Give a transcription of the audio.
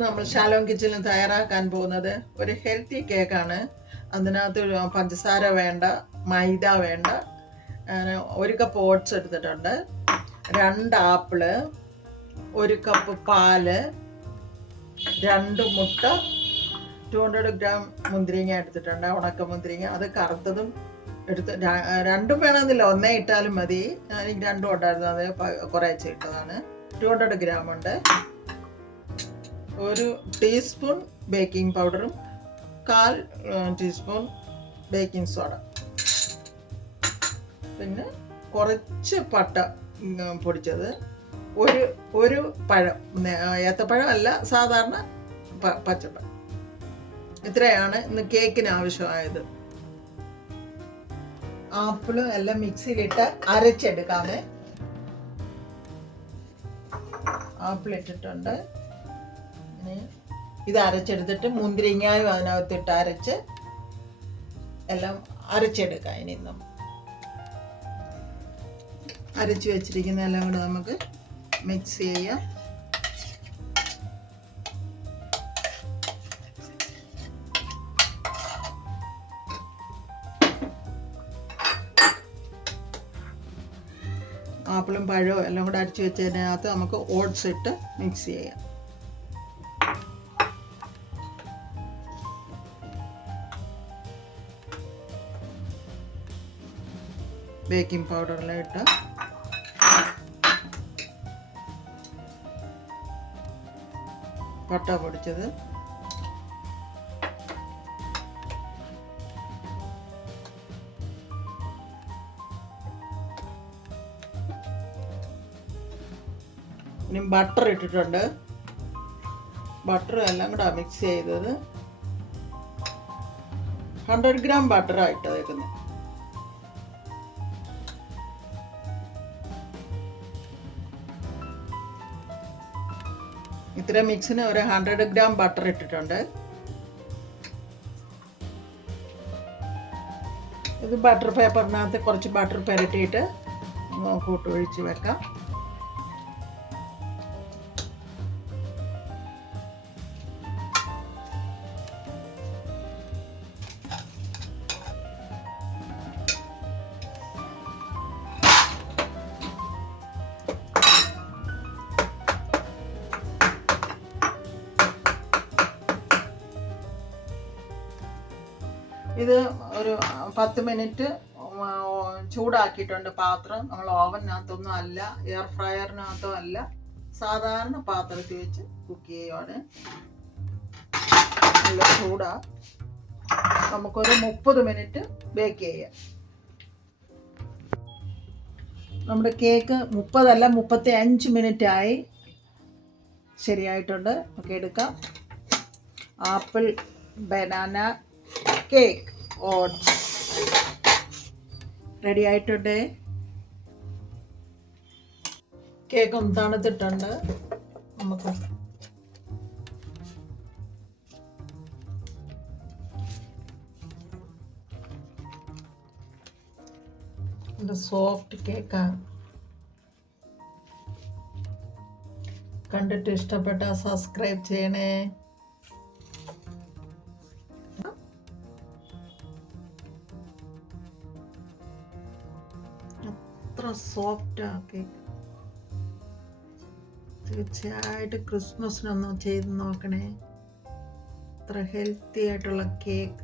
നമ്മൾ ഷാലോം കിച്ചണിൽ തയ്യാറാക്കാൻ പോകുന്നത് ഒരു ഹെൽത്തി കേക്കാണ്. അതിനകത്ത് പഞ്ചസാര വേണ്ട, മൈദ വേണ്ട. ഒരു കപ്പ് ഓട്സ് എടുത്തിട്ടുണ്ട്, 2 ആപ്പിള്, 1 കപ്പ് പാല്, 2 മുട്ട, 200 ഗ്രാം മുന്തിരിങ്ങ എടുത്തിട്ടുണ്ട്, ഉണക്ക മുന്തിരിങ്ങ. അത് കറുത്തതും എടുത്ത്, രണ്ടും വേണമെന്നില്ല, ഒന്നേ ഇട്ടാലും മതി. എനിക്ക് 2 ഉണ്ടായിരുന്നു, അത് കുറേശ്ശെ ഇട്ടതാണ്. 200 ഗ്രാം ഉണ്ട്. 1 ടീസ്പൂൺ ബേക്കിംഗ് പൗഡറും 1/4 ടീസ്പൂൺ ബേക്കിംഗ് സോഡ, പിന്നെ കുറച്ച് പട്ട പൊടിച്ചത്, ഒരു പഴം, ഏത്തപ്പഴം അല്ല, സാധാരണ പച്ചപ്പഴം. ഇത്രയാണ് ഇന്ന് കേക്കിന് ആവശ്യമായത്. ആപ്പിളും എല്ലാം മിക്സിയിലിട്ട് അരച്ചെടുക്കാതെ. ആപ്പിൾ ഇട്ടിട്ടുണ്ട്. ഇത് അരച്ചെടുത്തിട്ട് മുന്തിരിങ്ങായും അതിനകത്തിട്ട് അരച്ച് എല്ലാം അരച്ചെടുക്കാം. ഇനി നമ്മൾ അരച്ച് വെച്ചിരിക്കുന്ന എല്ലാം കൂടെ നമുക്ക് മിക്സ് ചെയ്യാം. ആപ്പിളും പഴവും എല്ലാം കൂടെ അരച്ച് വെച്ചതിനകത്ത് നമുക്ക് ഓട്സ് ഇട്ട് മിക്സ് ചെയ്യാം. ബേക്കിംഗ് പൗഡറിൽ ഇട്ട് പട്ട പൊടിച്ചത്, ഇനി ബട്ടർ ഇട്ടിട്ടുണ്ട്. ബട്ടറും എല്ലാം കൂടെ മിക്സ് ചെയ്തത്. 100 ഗ്രാം ബട്ടറാണ് ഇട്ടേക്കുന്നത്. ഇത്ര മിക്സിന് ഒരു 100 ഗ്രാം ബട്ടർ ഇട്ടിട്ടുണ്ട്. ഇത് ബട്ടർ പേപ്പറിനകത്ത് കുറച്ച് ബട്ടർ പുരട്ടിയിട്ട് കൂട്ടൊഴിച്ച് വെക്കാം. ഇത് ഒരു 10 മിനിറ്റ് ചൂടാക്കിയിട്ടുണ്ട് പാത്രം. നമ്മൾ ഓവനകത്തൊന്നും അല്ല, എയർ ഫ്രയറിനകത്തോ അല്ല, സാധാരണ പാത്രത്തിൽ വെച്ച് കുക്ക് ചെയ്യുവാണ്. നല്ല ചൂടാ. നമുക്കൊരു 30 മിനിറ്റ് ബേക്ക് ചെയ്യാം. നമ്മുടെ കേക്ക് 30 അല്ല 35 മിനിറ്റ് ആയി. ശരിയായിട്ടുണ്ട്. നമുക്ക് എടുക്കാം. Apple banana cake oats ready ആയിട്ടുണ്ട്. കേക്ക് ഒന്ന് തണുത്തിട്ടുണ്ട്. നമുക്ക് സോഫ്റ്റ് കേക്കാണ്. കണ്ടിട്ട് ഇഷ്ടപ്പെട്ട സബ്സ്ക്രൈബ് ചെയ്യണേ. അത്ര സോഫ്റ്റാ കേക്ക്. തീർച്ചയായിട്ടും ക്രിസ്മസിനൊന്ന് ചെയ്ത് നോക്കണേ. അത്ര ഹെൽത്തി ആയിട്ടുള്ള കേക്ക്.